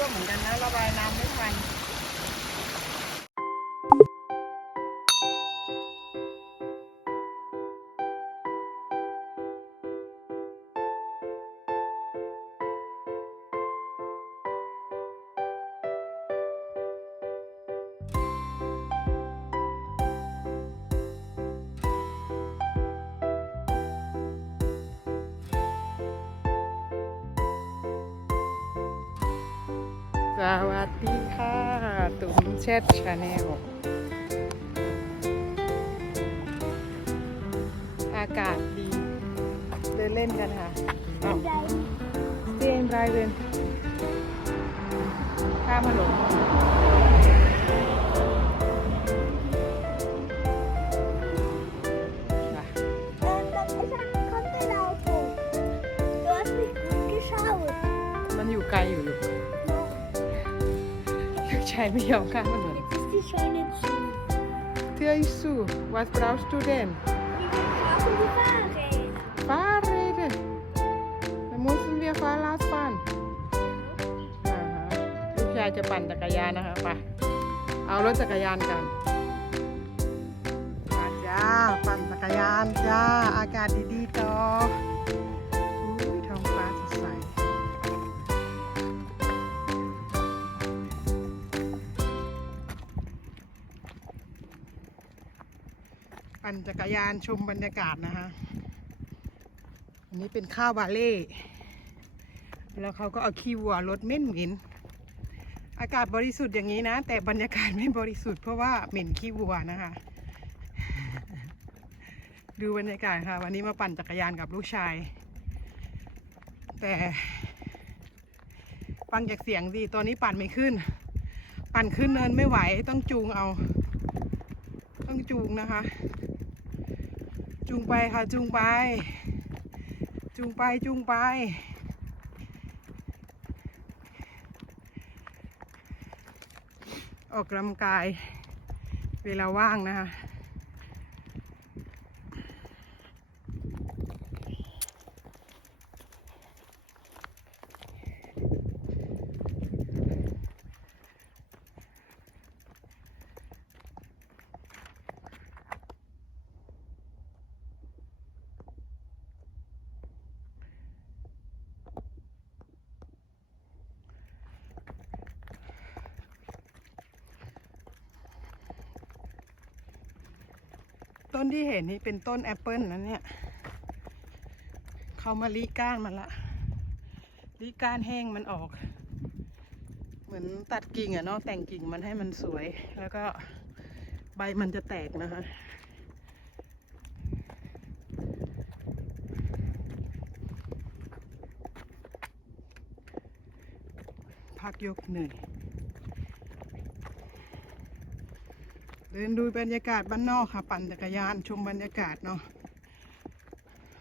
ท่วมเหมือนกันนะระบายน้ำไม่ทัน สวัสดีค่ะตุ๋มเช็ดชาแนลอากาศดี เดินเล่นกันค่ะเอาเจมไรเวนข้ามถนนไป Ähm, das ist ein Konterauto. Du hast nicht gut geschaut. มันอยู่ไกลอยู่ ลูกลูกชายไม่ยอมข้ามถนน Jetzt ist die Scheune zu. Tür ist zu. Was brauchst du denn? Wir brauchen die Fahrräder. Fahrräder. Dann müssen wir Fahrrad fahren. อ่าฮะลูกชายจะปั่นจักรยานนะคะไปเอารถจักรยานกันมาจ้า ปั่นจักรยานจ้า อากาศดีๆต่อ ปั่นจักรยานชมบรรยากาศนะคะอันนี้เป็นข้าวบาเล่แล้วเขาก็เอาขี้วัวรถเม็นเหม็นอากาศบริสุทธิ์อย่างนี้นะ แต่บรรยากาศไม่บริสุทธิ์เพราะว่าเหม็นขี้วัวนะคะ ดูบรรยากาศค่ะ วันนี้มาปั่นจักรยานกับลูกชาย แต่ฟังจากเสียงสิตอนนี้ปั่นไม่ขึ้น ปั่นขึ้นเนินไม่ไหวต้องจูงเอา ต้องจูงนะคะ จูงไปค่ะจูงไป จูงไปจูงไป ออกกำลังกายเวลาว่างนะคะ ต้นที่เห็นนี่เป็นต้นแอปเปิลนะเนี่ยเขามาลีก้านมันละลีก้านแห้งมันออก เหมือนตัดกิ่งอะเนาะแต่งกิ่งมันให้มันสวย แล้วก็ใบมันจะแตกนะคะพักยกเหนื่อย ดินดูบรรยากาศบ้านนอกค่ะ ปั่นจักรยานชมบรรยากาศเนาะ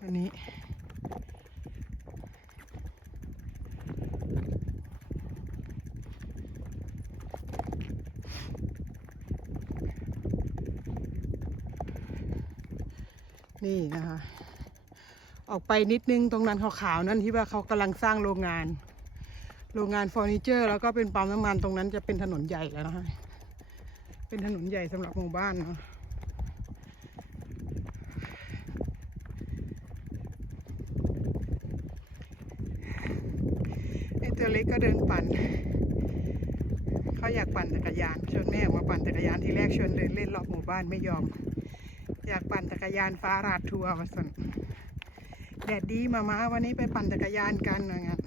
วันนี้ นี่นะคะ ออกไปนิดนึงตรงนั้นขาวๆนั่นที่ว่าเขากำลังสร้างโรงงาน โรงงานเฟอร์นิเจอร์ แล้วก็เป็นปั๊มน้ำมันตรงนั้นจะเป็นถนนใหญ่แล้วนะคะ เป็นถนนใหญ่สำหรับหมู่บ้านเนาะไอ้ตัวเล็กก็เดินปั่น เขาอยากปั่นจักรยาน ชวนแม่ออกมาปั่นจักรยานที่แรกชวนเดินเล่นรอบหมู่บ้านไม่ยอม อยากปั่นจักรยานฟ้าราดทัวร์มาสนแดดดีมามาวันนี้ไปปั่นจักรยานกันว่างั้น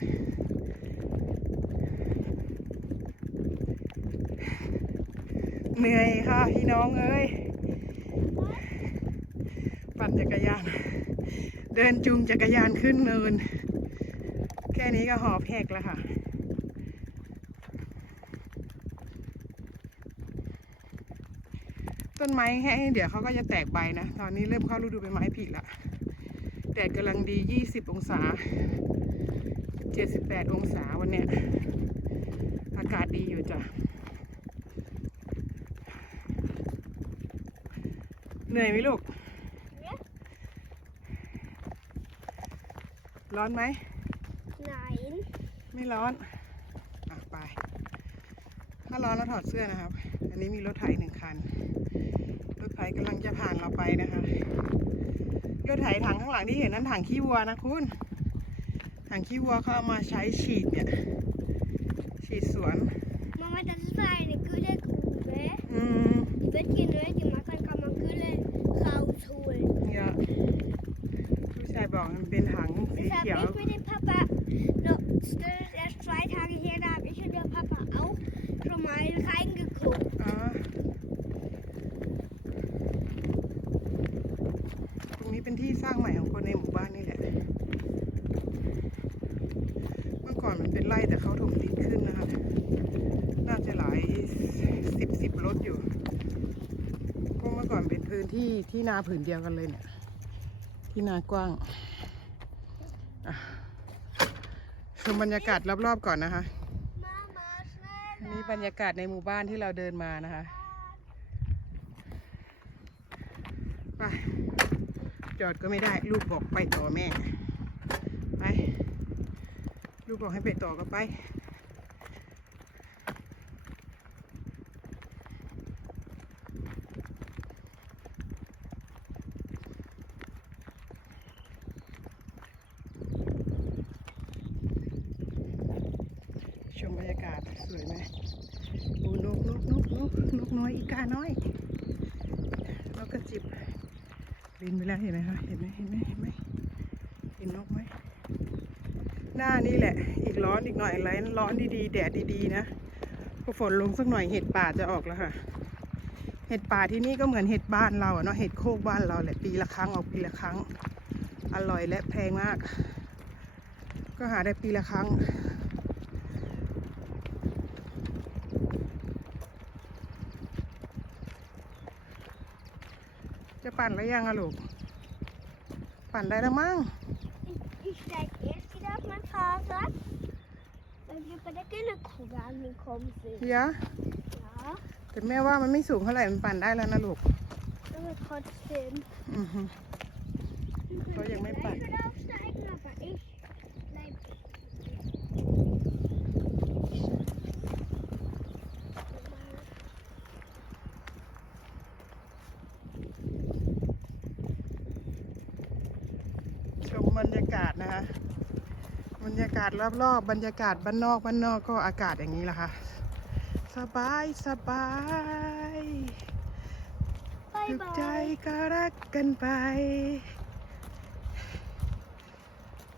เหนื่อยค่ะพี่น้องเอ้ย ปั่นจักรยาน เดินจูงจักรยานขึ้นเนิน แค่นี้ก็หอบแหกแล้วค่ะต้นไม้แห้งเดี๋ยวเขาก็จะแตกใบนะ ตอนนี้เริ่มเข้าฤดูใบไม้ผลิละแดดกำลังดี 20 องศา 78 องศาวันเนี้ย อากาศดีอยู่จ้ะ เหนื่อยไหมลูก ร้อนไหม Nein. ไม่ร้อน อะ ไป ถ้าร้อนเราถอดเสื้อนะครับ อันนี้มีรถไถหนึ่งคัน รถไถกำลังจะผ่านเราไปนะคะ รถไถถังข้างหลังที่เห็นนั้นถังขี้วัวนะคุณ ถังขี้วัวเขาเอามาใช้ฉีดเนี่ย ฉีดสวน Mamma, das ist eine gute Grube. อืม Die wird hier nötig machen, kann man Gülle rausholen. เนี่ยผู้ชายบอกมันเป็นถังสี Das เขียว habe ich mit dem Papa, no, das ist erst zwei Tage her, da habe ich und der Papa auch schon mal reingeguckt. อ๋อตรงนี้เป็นที่สร้างใหม่ของคนในหมู่บ้านนี่แหละ เมื่อก่อนมันเป็นไร่แต่เขาถมดินขึ้นนะคะ น่าจะหลายสิบสิบรถอยู่ก็เมื่อก่อนเป็นพื้นที่ที่นาผืนเดียวกันเลยเนี่ย ที่นากว้างอะ ชมบรรยากาศรอบๆก่อนนะคะ Mama, อัน schnell! นี้บรรยากาศในหมู่บ้านที่เราเดินมานะคะไปจอดก็ไม่ได้ลูกบอกไปต่อแม่ ไป ลูกบอกให้ไปต่อก็ไป บรรยากาศสวยไหมโอ้นกนกนกนกนกน้อยอีกาน้อยนกกระจิบบินไปแล้วเห็นไหมคะเห็นไหมเห็นไหมเห็นไหมเห็นนกไหมหน้านี่แหละ อีกร้อนอีกหน่อยไรร้อนดีๆ แดดดีๆนะพอฝนลงสักหน่อยเห็ดป่าจะออกแล้วค่ะ เห็ดป่าที่นี่ก็เหมือนเห็ดบ้านเราเนาะเห็ดโคกบ้านเราแหละปีละครั้งออกปีละครั้ง อร่อยและแพงมาก ก็หาได้ปีละครั้ง ปั่นแล้วยังอะลูก ปั่นได้แล้วมั้ง Ich steige erst wieder auf mein Fahrrad, weil wir bei der Gillegrube angekommen sind. เยอะ Ja, แต่แม่ว่ามันไม่สูงเท่าไหร่มันปั่นได้แล้วนะลูก aber trotzdem. อือฮึ Wir Soll ich können mal gleich fahren? wieder aufsteigen, aber ich bleib. ชมบรรยากาศนะคะ บรรยากาศรอบๆบรรยากาศบ้านนอกบ้านนอกก็อากาศอย่างนี้แหละค่ะ สบายสบายถู Bye กใจ bye. ก็รักกันไป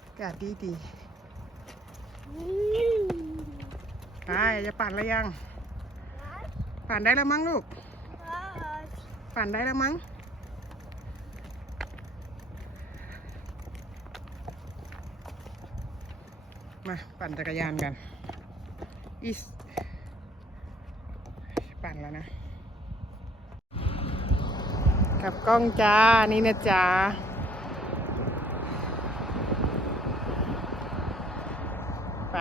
อากาศดีดี Mm. ๆไปจะปั่นแล้วยัง Was? ปั่นได้แล้วมั้งลูก Was? ปั่นได้แล้วมั้ง มาปั่นจักรยานกันอีสปั่นแล้วนะกับกล้องจ้า นี่นะจ้าไป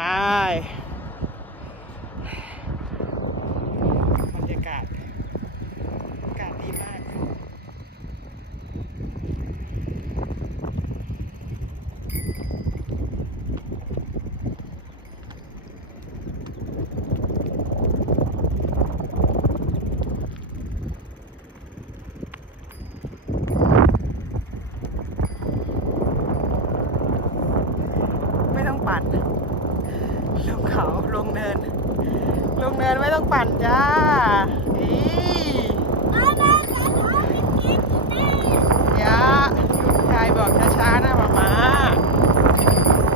บรรยากาศ อากาศดีมาก ไม่ต้องปั่น ลงเขา ลงเนิน ลงเนินไม่ต้องปั่นจ้าอี Mama, das auch nicht geht schnell. ยะลูกชายบอกช้าๆนะหมามา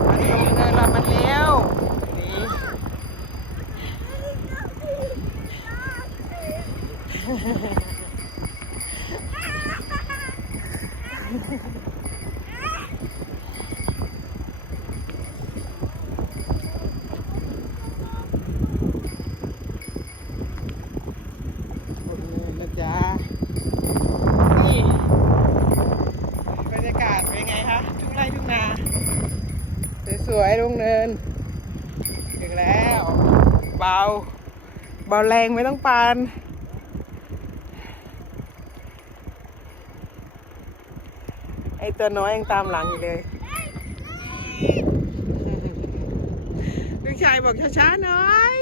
มันลงเนินแล้วมันเลี้ยวนี่ ลงเนินนะจ๊ะ นี่บรรยากาศเป็นไงคะทุ่งไร่ทุ่งนา สวยๆลงเนิน ถึงแล้ว เบา เบาแรงไม่ต้องปาน ไอตัวน้อยยังตามหลังอยู่เลยลูกชายบอกช้าๆหน่อย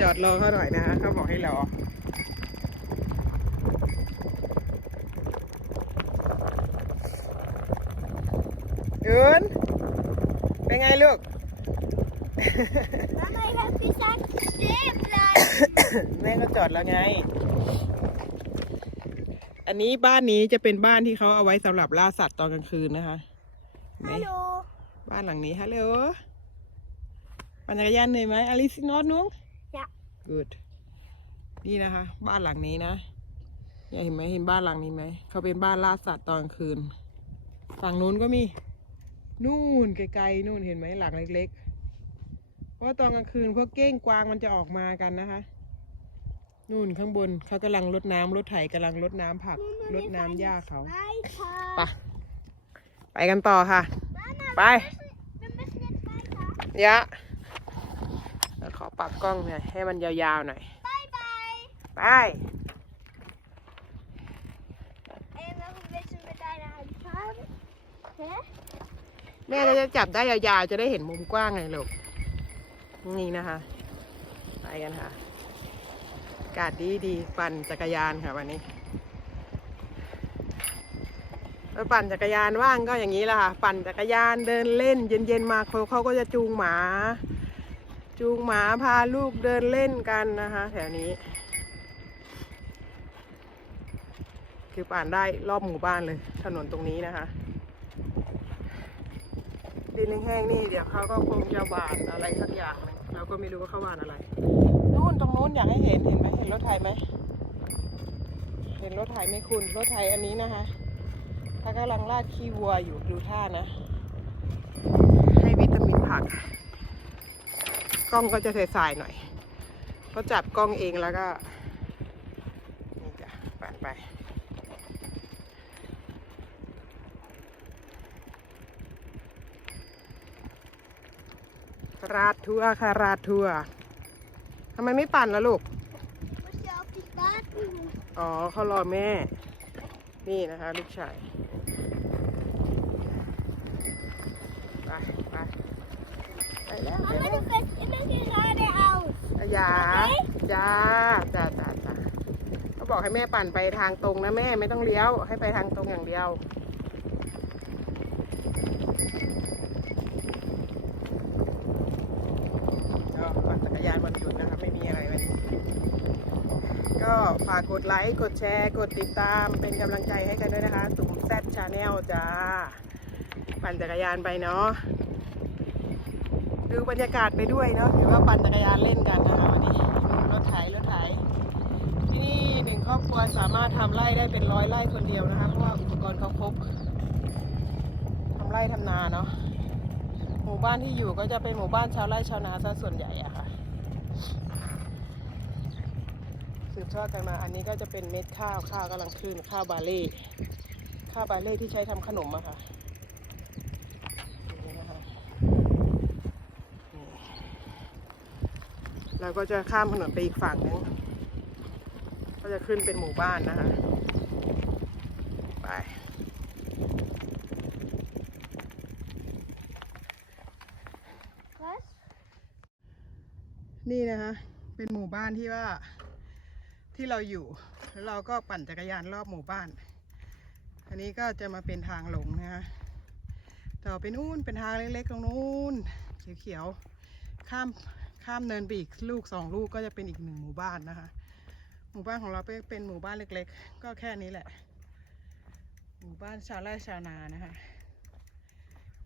จอดรอเขาหน่อยนะคะเขาบอกให้รอเดินเป็นไงลูก Mama, ich hab gesagt, stehen bleiben. แม่ก็จอดแล้วไง อันนี้บ้านนี้จะเป็นบ้านที่เขาเอาไว้สำหรับล่าสัตว์ตอนกลางคืนนะคะไหน Hallo. บ้านหลังนี้ฮัลโหลปั่นจักรยานเหนื่อยไหมอลิซนอตนุ้ง Ja. good นี่นะคะ บ้านหลังนี้นะอยากเห็นไหมเห็นบ้านหลังนี้ไหมเขาเป็นบ้านล่าสัตว์ตอนกลางคืน ฝั่งนู้นก็มี นู่นไกลๆนู่นเห็นไหมหลังเล็กๆเพ ราะว่าตอนกลางคืนพวกเก้งกวางมันจะออกมากันนะคะ นู่นข้างบนเขากำลังรดน้ำรถไถกำลังรดน้ำผักรดน้ำหญ้าเขา Weiter. ไปไปกันต่อค่ะ Mama, Bye. wir müssen, wir müssen jetzt weiter. ยะแล้วขอปรับกล้องหน่อยให้มันยาวๆหน่อย Bye, bye. ไป Ey, warum willst du mit deiner Hand fahren? Hä? แม่ก็จะจับได้ยาวๆจะได้เห็นมุมกว้างไงลูก นี่นะคะ ไปกันค่ะ อากาศดีดีๆปั่นจักรยานค่ะวันนี้ไปปั่นจักรยานว่างก็อย่างนี้แหละค่ะ ปั่นจักรยานเดินเล่น เย็นๆมาเขาเขาก็จะจูงหมา จูงหมาพาลูกเดินเล่นกันนะคะ แถวนี้ คือปั่นได้รอบหมู่บ้านเลย ถนนตรงนี้นะคะดินแห้งๆนี่เดี๋ยวเขาก็คงจะหวานอะไรสักอย่างหนึง เราก็ไม่รู้ว่าเขาวานอะไร นู่นตรงนู้นอยากให้เห็นเห็นไหมเห็นรถไถไหม เห็นรถไถไหมคุณ รถไถอันนี้นะคะถ้ากำลังราดขี้วัวอยู่ดูท่านะ ให้วิตามินผัก กล้องก็จะใสๆหน่อยก็จับกล้องเองแล้วก็นี่จ้ะไปไป ราดทั่วค่ะราดทั่วทำไมไม่ปั่นล่ะลูกอ๋อเขารอแม่ นี่นะคะ ลูกชายไปไปไปแล้วไปแล้วอย่าจ้าจ้าจ้าจ้าเขาบอกให้แม่ปั่นไปทางตรงนะแม่ไม่ต้องเลี้ยว ให้ไปทางตรงอย่างเดียว ก็ปั่นจักรยานวันหยุดนะคะไม่มีอะไรวันนี้ ก็ฝากกดไลค์ กดแชร์ กดติดตามเป็นกำลังใจให้กันด้วยนะคะตุ่มแซดชาแนลจ้า ปั่นจักรยานไปเนาะดูบรรยากาศไปด้วยเนาะถือว่าปั่นจักรยานเล่นกันนะคะวันนี้รถไถรถไถที่นี่หนึ่งครอบครัวสามารถทำไร่ได้เป็นร้อยไร่คนเดียวนะคะเพราะว่าอุปกรณ์เขาครบทำไร่ทำนาเนาะหมู่บ้านที่อยู่ก็จะเป็นหมู่บ้านชาวไร่ชาวนาซะส่วนใหญ่อะค่ะ สืบทอดกันมา อันนี้ก็จะเป็นเม็ดข้าวข้าวกำลังขึ้นข้าวบาเล่ข้าวบาเล่ที่ใช้ทำขนมอะค่ะนี่นะคะนี่เราก็จะข้ามถนนไปอีกฝั่งนึงก็จะขึ้นเป็นหมู่บ้านนะคะ ไป Was? นี่นะคะ เป็นหมู่บ้านที่ว่า ที่เราอยู่แล้วเราก็ปั่นจักรยานรอบหมู่บ้าน อันนี้ก็จะมาเป็นทางหลงนะคะต่อไปนู่นเป็นทางเล็กๆตรงนู้นเขียวๆข้ามข้ามเนินไปอีกลูกสองลูกก็จะเป็นอีกหนึ่งหมู่บ้านนะคะ หมู่บ้านของเราเป็นหมู่บ้านเล็ก ๆ ก็แค่นี้แหละ หมู่บ้านชาวไร่ชาวนานะคะ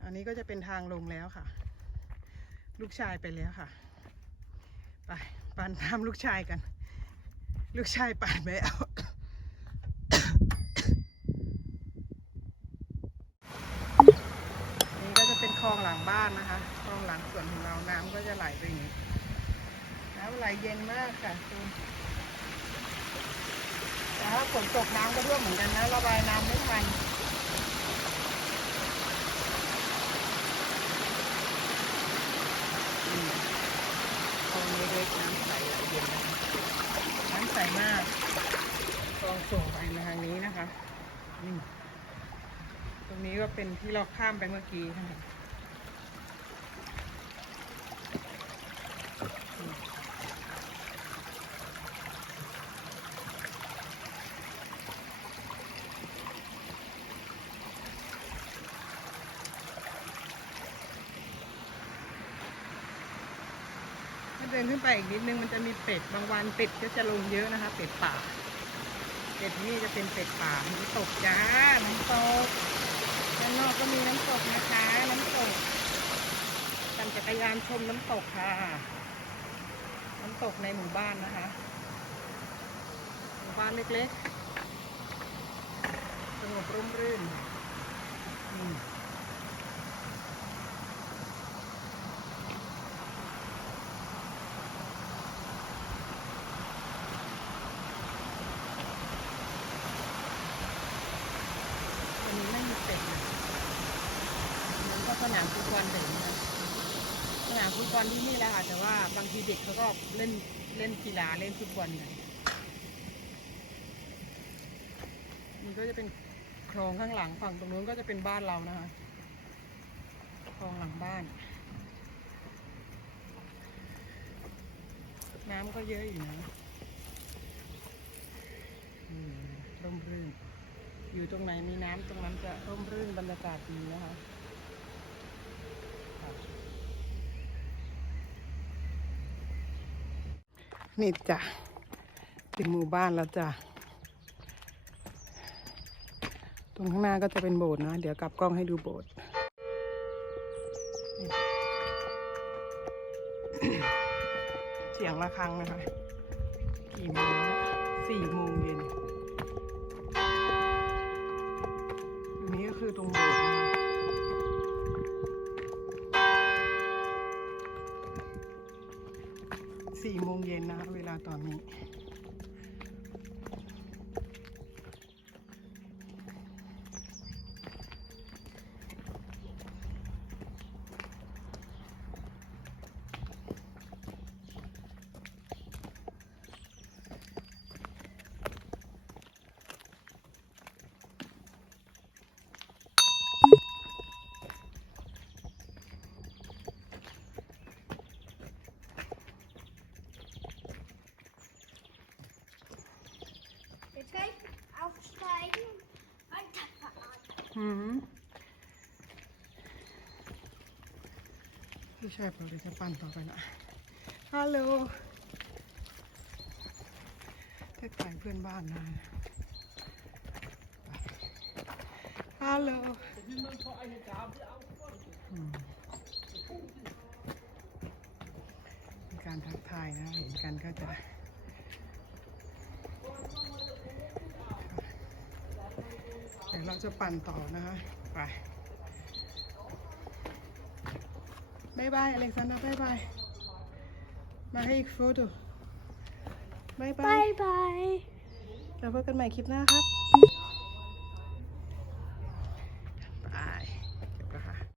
อันนี้ก็จะเป็นทางลงแล้วค่ะ ลูกชายไปแล้วค่ะ ไปปั่นตามลูกชายกัน ลูกชายปั่นไปเอานี่ก็จะเป็นคลองหลังบ้านนะคะคลองหลังสวนของเราน้ำก็จะไหลไปอย่างนี้น้ำไหลเย็นมากค่ะคุณแต่ถ้าฝนตกน้ำก็ท่วมเหมือนกันนะระบายน้ำไม่ทันคลองนี้เล็กน้ำใสไหลเย็นนะคะ น้ำใสมากลองส่งไปมาทางนี้นะคะนี่ตรงนี้ก็เป็นที่เราข้ามไปเมื่อกี้นะคะ นขึ้นไปอีกนิดนึงมันจะมีเป็ดบางวันเป็ดก็จะลงเยอะนะคะ เป็ดป่า เป็ดนี่จะเป็นเป็ดป่าน้ำตกจ้า น้ำตกด้านนอกก็มีน้ำตกนะคะ น้ำตกปั่นจักรยานชมน้ำตกค่ะ น้ำตกในหมู่บ้านนะคะ หมู่บ้านเล็กๆสงบร่มรื่นอืมวันนี้ไม่มีเป็ดนะมันก็สนามฟุตบอลเด็กนะส อลที่นี่แหละค่ะ แต่ว่าบางทีเด็กเขาก็เล่นเล่นกีฬาเล่นฟุตบอลกันมันก็จะเป็นคลองข้างหลังฝั่งตรงนู้นก็จะเป็นบ้านเรานะคะคลองหลังบ้าน น้ำก็เยอะอยู่นะร่มรื่น อยู่ตรงไหนมีน้ำตรงนั้นจะร่มรื่นบรรยากาศดีนะคะครับ นี่จ้ะถึงหมู่บ้านแล้วจ้ะตรงข้างหน้าก็จะเป็นโบสถ์นะ เดี๋ยวกลับกล้องให้ดูโบสถ์เสียงระฆังนะคะ กี่โมงสี่โมงเย็นอันนี้ก็คือตรงโบสถ์ สี่โมงเย็นนะคะเวลาตอนนี้ พี่ชาเลยจะปั่นต่อไปนะฮัลโหลทักทายเพื่อนบ้านนะฮัลโหลการทักทายนะเห็นกันก็จะเดี๋ยวเราจะปั่นต่อนะคะไป บายบายอเล็กซานดราบายบายมาให้อีกโฟโต้บายบาย Bye bye. แล้วพบกันใหม่คลิปหน้าครับ